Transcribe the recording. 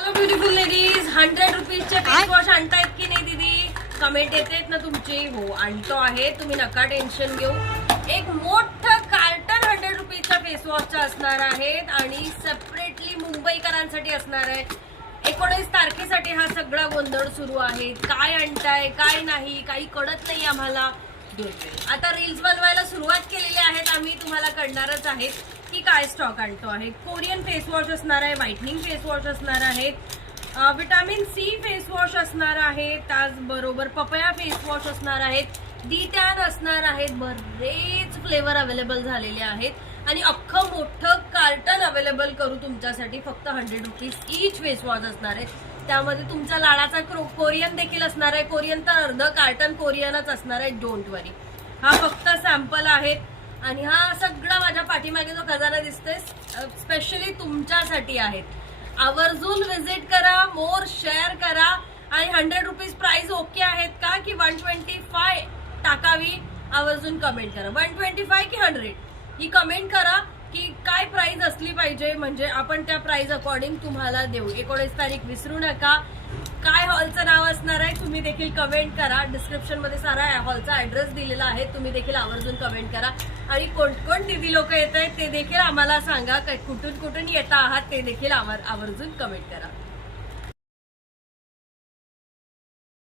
Hello beautiful ladies, 100 रुपीजचे face wash आणतायत की नाही दीदी? कमेंट येतेत ना तुमची? हो, आणतो आहे, तुम्ही नका टेन्शन घेऊ. एक मोठं कार्टन 100 रुपीजच्या फेस वॉशचं असणार आहेत आणि सेपरेटली मुंबईकरांसाठी असणार आहे. 19 तारखेसाठी हा सगळा गोंधळ सुरू आहे. काय आणताय काय नाही काही कळत नाही आम्हाला. आता रील्स बनवायला सुरुवात केलेली आहेत आम्ही, तुम्हाला कळणारच आहे की काय स्टॉक आणतो आहे. कोरियन फेस वॉश असणार आहे, व्हाइटनिंग फेस वॉश असणार आहे, विटामिन सी फेस वॉश असणार आहे, त्याचबरोबर पपया फेस वॉश असणार आहेत, डी टॅन असणार आहेत. बरेच फ्लेवर अवेलेबल झालेले आहेत आणि अख्खं मोठं कार्टन अवेलेबल करू तुमच्यासाठी. फक्त 100 रुपीज ईच फेस वॉश असणार आहे. त्यामध्ये तुमचा लाडाचा कोरियन देखील असणार आहे. कोरियन तर अर्ध कार्टन कोरियनच असणार आहे, डोंट वरी. हा फक्त सॅम्पल आहेत आणि हा सगळा माझ्या पाठीमागे जो खजाना दिसतोय स्पेशली तुमच्यासाठी आहेत. आवर्जून व्हिजिट करा, मोर शेअर करा. आणि 100 रुपीज प्राइस ओके आहेत का की 125 टाकावी? आवर्जून कमेंट करा. 125 की 100 ही कमेंट करा की काय प्राइस असली पाहिजे, म्हणजे आपण त्या प्राइस अकॉर्डिंग तुम्हाला देऊ. 19 तारीख विसरू नका. काय हॉलचं नाव असणार आहे तुम्ही देखील कमेंट करा. डिस्क्रिप्शन मध्ये सारा हॉलचा ऍड्रेस दिलेला आहे, तुम्ही देखील आवर्जून कमेंट करा. आणि कोण कोण दीदी लोक येत आहेत ते देखील आम्हाला सांगा. कुठून कुठून येता आहात ते देखील आवर्जून कमेंट करा.